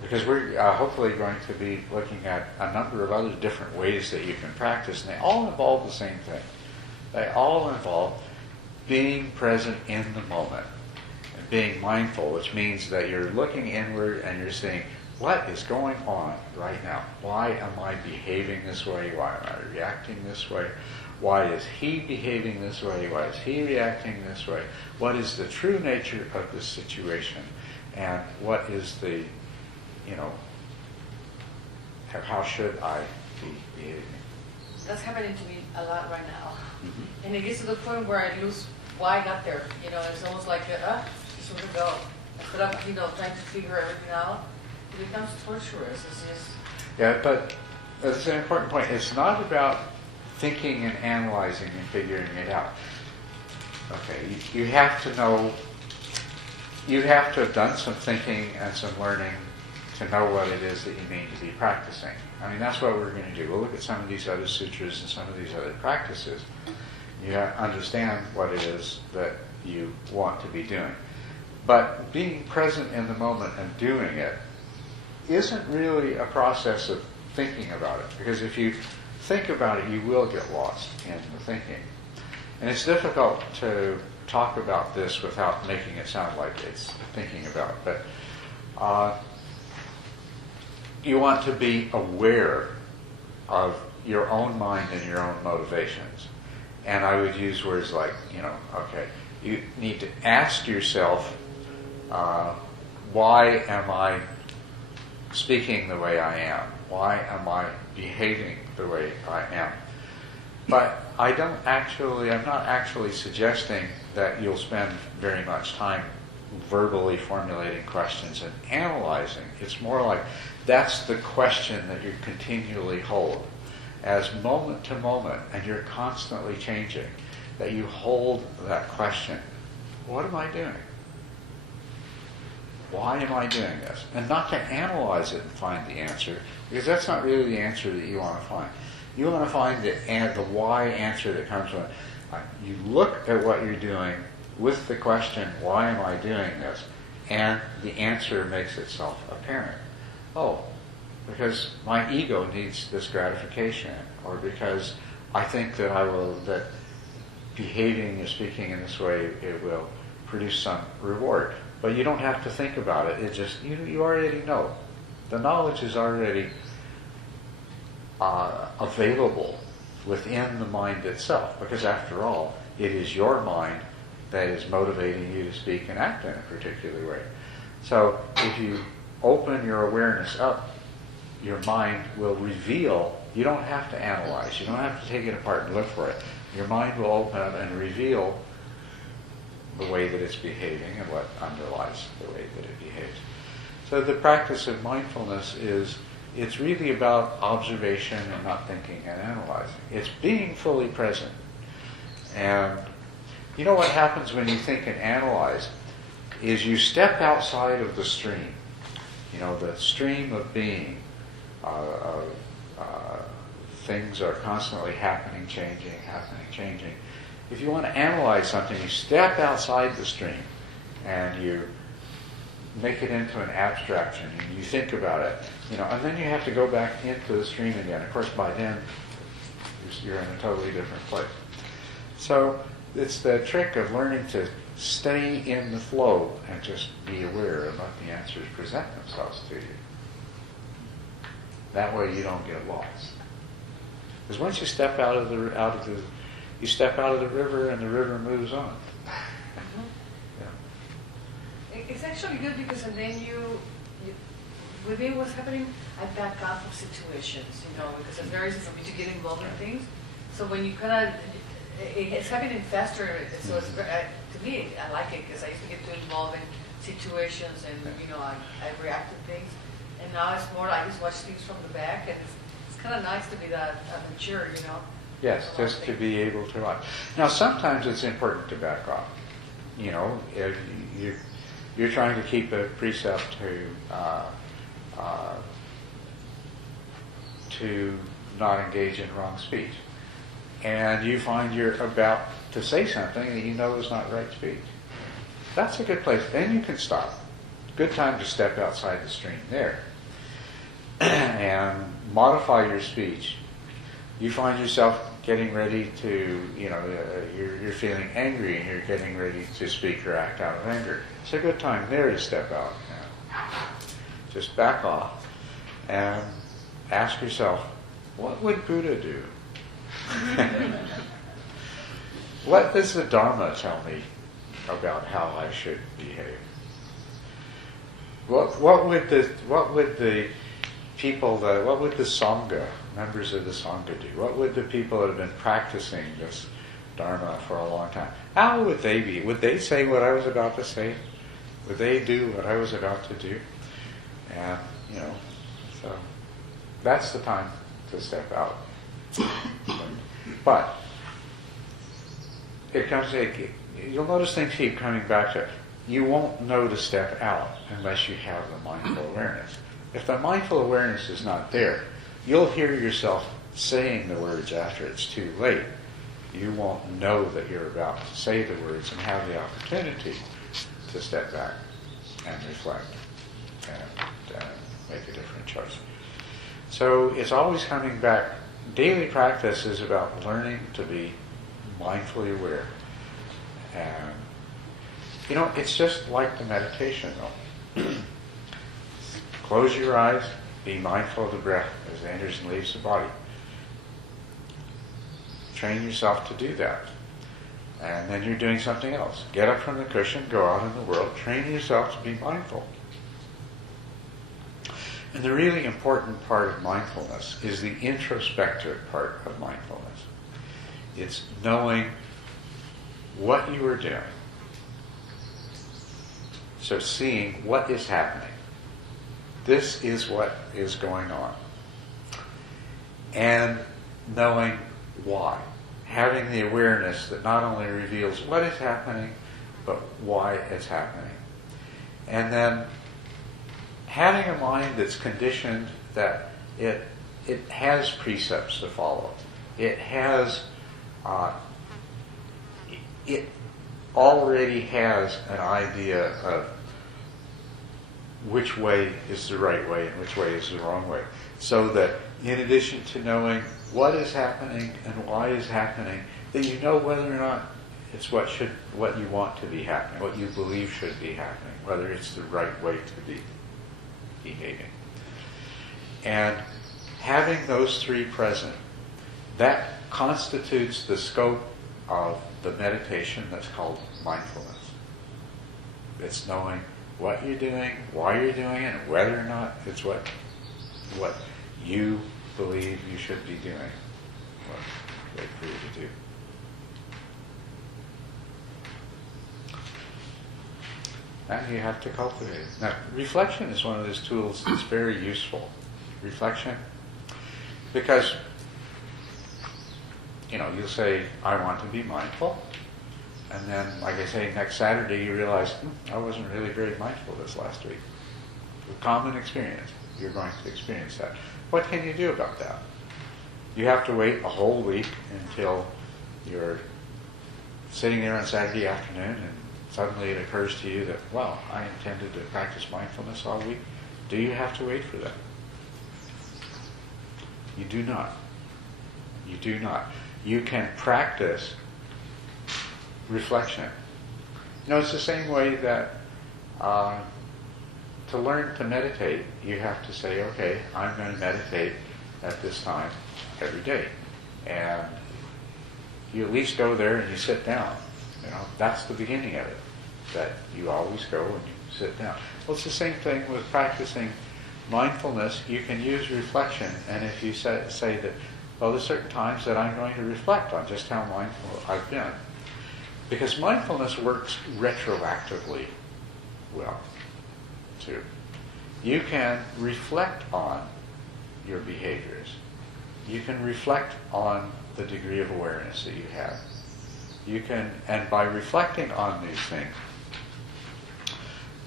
because we're hopefully going to be looking at a number of other different ways that you can practice, and they all involve the same thing. They all involve being present in the moment and being mindful, which means that you're looking inward and you're saying, what is going on right now? Why am I behaving this way? Why am I reacting this way? Why is he behaving this way? Why is he reacting this way? What is the true nature of this situation? And what is the, how should I be behaving? That's happening to me a lot right now. Mm-hmm. And it gets to the point where I lose why I got there. It's almost like, just where to go. Instead of, trying to figure everything out, it becomes torturous. It's just... Yeah, but that's an important point. It's not about thinking and analyzing and figuring it out. Okay, you have to know, you have to have done some thinking and some learning to know what it is that you need to be practicing. I mean, that's what we're going to do. We'll look at some of these other sutras and some of these other practices. You understand what it is that you want to be doing. But being present in the moment and doing it isn't really a process of thinking about it. Because if you think about it, you will get lost in the thinking. And it's difficult to talk about this without making it sound like it's thinking about it. But you want to be aware of your own mind and your own motivations. And I would use words like, you need to ask yourself, why am I speaking the way I am? Why am I behaving the way I am? But I'm not actually suggesting that you'll spend very much time verbally formulating questions and analyzing. It's more like that's the question that you continually hold as moment to moment, and you're constantly changing, that you hold that question. What am I doing? Why am I doing this? And not to analyze it and find the answer, because that's not really the answer that you want to find. You want to find the why answer that comes from you look at what you're doing with the question, why am I doing this? And the answer makes itself apparent. Oh, because my ego needs this gratification, or because I think that behaving or speaking in this way, it will produce some reward. But you don't have to think about it. It just, you already know. The knowledge is already available within the mind itself, because after all, it is your mind that is motivating you to speak and act in a particular way. So if you open your awareness up, your mind will reveal. You don't have to analyze. You don't have to take it apart and look for it. Your mind will open up and reveal the way that it's behaving and what underlies the way that it behaves. So the practice of mindfulness it's really about observation and not thinking and analyzing. It's being fully present. And you know what happens when you think and analyze is you step outside of the stream. You know, the stream of being. Things are constantly happening, changing. If you want to analyze something, you step outside the stream and you make it into an abstraction and you think about it, and then you have to go back into the stream again. Of course, by then you're in a totally different place. So it's the trick of learning to stay in the flow and just be aware and let the answers present themselves to you. That way you don't get lost. Because once you step out of the river and the river moves on. Yeah. It's actually good because then you within what's happening, I back out of situations, because it's very easy for me to get involved in things. So when you it's happening faster. So it's to me, I like it because I used to get too involved in situations and I react to things. And now it's more I just watch things from the back, and it's kind of nice to be that mature, Yes, just to be able to watch. Now, sometimes it's important to back off. If you're trying to keep a precept to not engage in wrong speech, and you find you're about to say something that you know is not right speech. That's a good place. Then you can stop. Good time to step outside the stream there and modify your speech. You find yourself getting ready to, you're feeling angry and you're getting ready to speak or act out of anger. It's a good time there to step out. Just back off and ask yourself, what would Buddha do? What does the Dharma tell me about how I should behave? What would the Sangha, members of the Sangha, do? What would the people that have been practicing this Dharma for a long time, how would they be? Would they say what I was about to say? Would they do what I was about to do? And, so that's the time to step out. But you'll notice things keep coming back to it. You won't know to step out unless you have the mindful awareness. If the mindful awareness is not there, you'll hear yourself saying the words after it's too late. You won't know that you're about to say the words and have the opportunity to step back and reflect and make a different choice. So it's always coming back. Daily practice is about learning to be mindfully aware. And it's just like the meditation, though. Close your eyes, be mindful of the breath as it enters and leaves the body. Train yourself to do that. And then you're doing something else. Get up from the cushion, go out in the world, train yourself to be mindful. And the really important part of mindfulness is the introspective part of mindfulness. It's knowing what you are doing. So seeing what is happening. This is what is going on. And knowing why. Having the awareness that not only reveals what is happening, but why it's happening. And then having a mind that's conditioned that it has precepts to follow. It has it already has an idea of which way is the right way and which way is the wrong way. So that in addition to knowing what is happening and why is happening, that you know whether or not it's what you want to be happening, what you believe should be happening, whether it's the right way to be behaving. And having those three present, that constitutes the scope of the meditation that's called mindfulness. It's knowing what you're doing, why you're doing it, and whether or not it's what you believe you should be doing, what's right for you to do. And you have to cultivate it. Now, reflection is one of those tools that's very useful. Reflection, because you'll say, I want to be mindful, and then, like I say, next Saturday you realize, I wasn't really very mindful this last week. It's a common experience. You're going to experience that. What can you do about that? You have to wait a whole week until you're sitting there on Saturday afternoon and suddenly it occurs to you that, well, I intended to practice mindfulness all week. Do you have to wait for that? You do not. You do not. You can practice reflection. It's the same way that to learn to meditate, you have to say, okay, I'm going to meditate at this time every day. And you at least go there and you sit down. That's the beginning of it, that you always go and you sit down. Well, it's the same thing with practicing mindfulness. You can use reflection, and if you say that, well, there's certain times that I'm going to reflect on just how mindful I've been. Because mindfulness works retroactively well, too. You can reflect on your behaviors. You can reflect on the degree of awareness that you have. You can, and by reflecting on these things,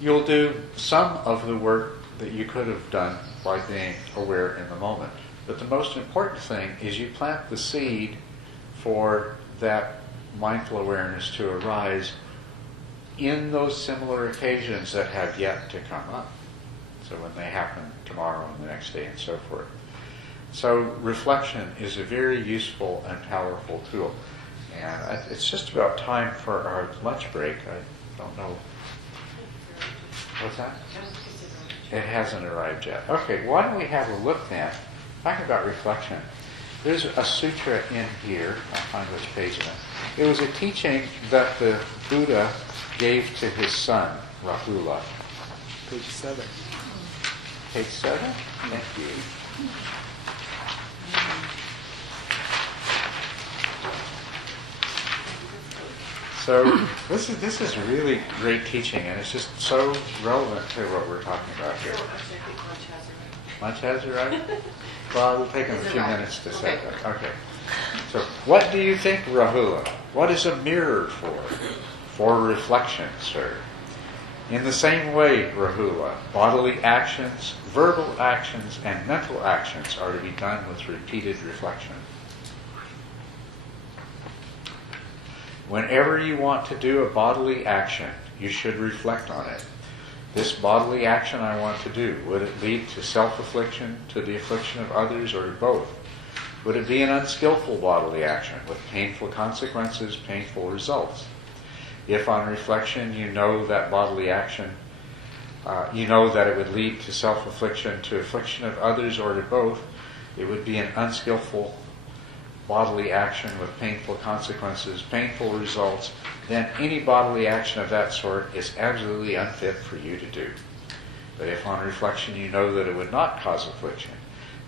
you'll do some of the work that you could have done by being aware in the moment. But the most important thing is you plant the seed for that mindful awareness to arise in those similar occasions that have yet to come up. So when they happen tomorrow and the next day and so forth. So reflection is a very useful and powerful tool. And it's just about time for our lunch break. I don't know. What's that? It hasn't arrived yet. Okay, why don't we have a look then, talking about reflection. There's a sutra in here. I'll find which page it is. It was a teaching that the Buddha gave to his son, Rahula. Page 7. Page 7? Thank you. So this is really great teaching, and it's just so relevant to what we're talking about here. Lunch has arrived? Well, it'll take him a few minutes to set that. Okay. So, what do you think, Rahula? What is a mirror for? For reflection, sir. In the same way, Rahula, bodily actions, verbal actions, and mental actions are to be done with repeated reflection. Whenever you want to do a bodily action, you should reflect on it. This bodily action I want to do, would it lead to self-affliction, to the affliction of others, or to both? Would it be an unskillful bodily action with painful consequences, painful results? If on reflection you know that bodily action, you know that it would lead to self-affliction, to affliction of others, or to both, it would be an unskillful bodily action with painful consequences, painful results, then any bodily action of that sort is absolutely unfit for you to do. But if on reflection you know that it would not cause affliction,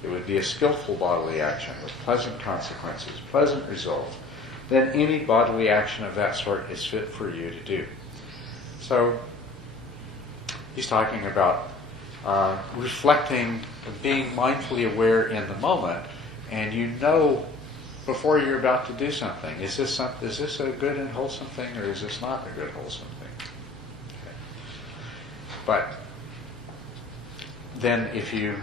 it would be a skillful bodily action with pleasant consequences, pleasant results, then any bodily action of that sort is fit for you to do. So, he's talking about reflecting, being mindfully aware in the moment, and you know before you're about to do something, is this a good and wholesome thing, or is this not a good, wholesome thing? Okay. But then if you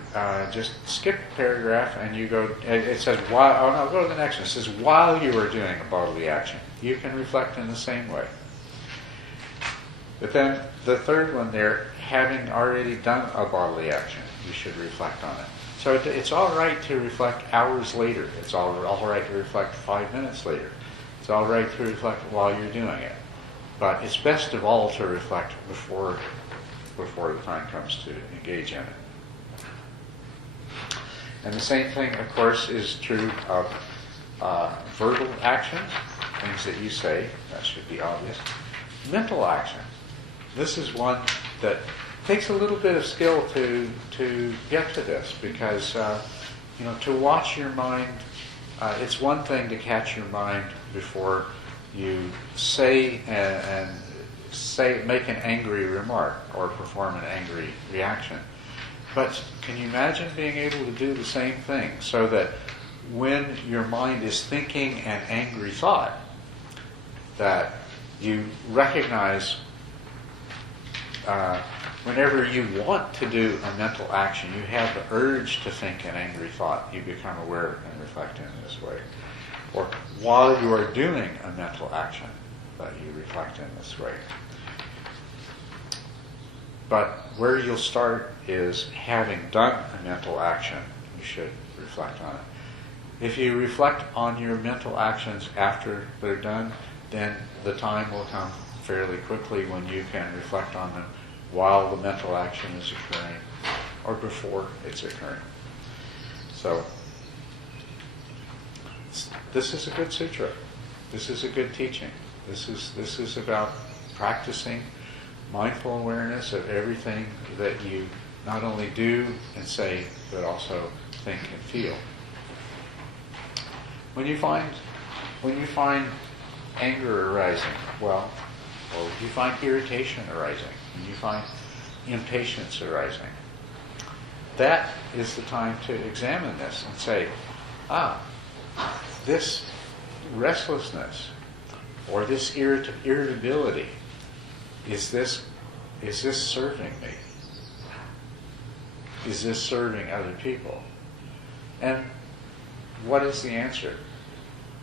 just skip a paragraph and you go, it says, go to the next one. It says, while you are doing a bodily action, you can reflect in the same way. But then the third one there, having already done a bodily action, you should reflect on it. So it's all right to reflect hours later. It's all right to reflect 5 minutes later. It's all right to reflect while you're doing it. But it's best of all to reflect before the time comes to engage in it. And the same thing, of course, is true of verbal actions, things that you say. That should be obvious. Mental actions. This is one that takes a little bit of skill to get to this, because to watch your mind. It's one thing to catch your mind before you say and make an angry remark or perform an angry reaction. But can you imagine being able to do the same thing, so that when your mind is thinking an angry thought, that you recognize whenever you want to do a mental action, you have the urge to think an angry thought, you become aware and reflect in this way. Or while you are doing a mental action, that you reflect in this way. But where you'll start is having done a mental action, you should reflect on it. If you reflect on your mental actions after they're done, then the time will come fairly quickly when you can reflect on them while the mental action is occurring or before it's occurring. So this is a good sutra. This is a good teaching. This is about practicing mindful awareness of everything that you not only do and say, but also think and feel. When you find anger arising, or you find irritation arising, when you find impatience arising, that is the time to examine this and say, this restlessness or this irritability, is this serving me? Is this serving other people? And what is the answer?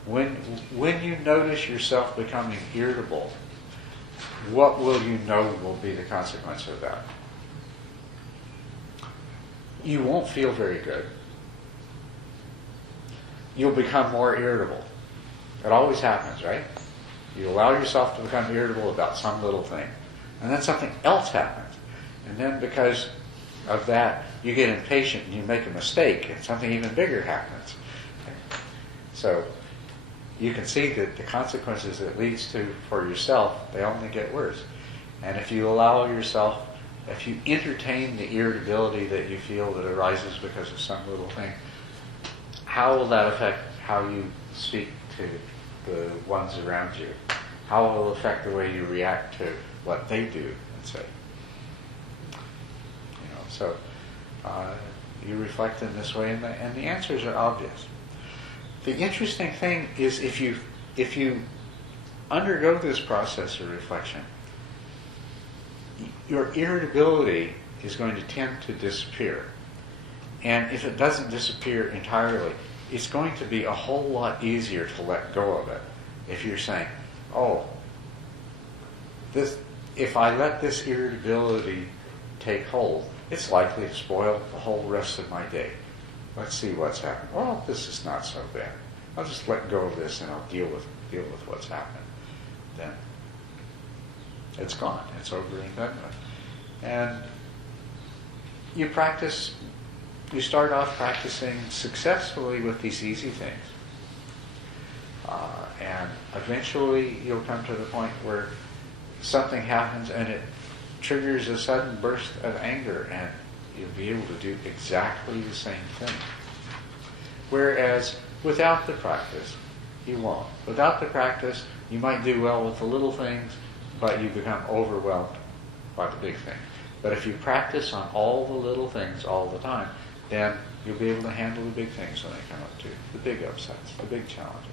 When you notice yourself becoming irritable, what will you know will be the consequence of that? You won't feel very good. You'll become more irritable. It always happens, right? You allow yourself to become irritable about some little thing, and then something else happens. And then because of that, you get impatient and you make a mistake, and something even bigger happens. So you can see that the consequences it leads to for yourself, they only get worse. And if you allow yourself, if you entertain the irritability that you feel that arises because of some little thing, how will that affect how you speak to the ones around you? How will it affect the way you react to what they do and say? So you reflect in this way, and the answers are obvious. The interesting thing is if you undergo this process of reflection, your irritability is going to tend to disappear. And if it doesn't disappear entirely, it's going to be a whole lot easier to let go of it. If you're saying, if I let this irritability take hold, it's likely to spoil the whole rest of my day. Let's see what's happened. Well, this is not so bad. I'll just let go of this and I'll deal with what's happened. Then it's gone. It's over and done with. And you start off practicing successfully with these easy things. And eventually you'll come to the point where something happens and it triggers a sudden burst of anger, and you'll be able to do exactly the same thing. Whereas without the practice, you won't. Without the practice, you might do well with the little things, but you become overwhelmed by the big thing. But if you practice on all the little things all the time, then you'll be able to handle the big things when they come up too, the big upsets, the big challenges.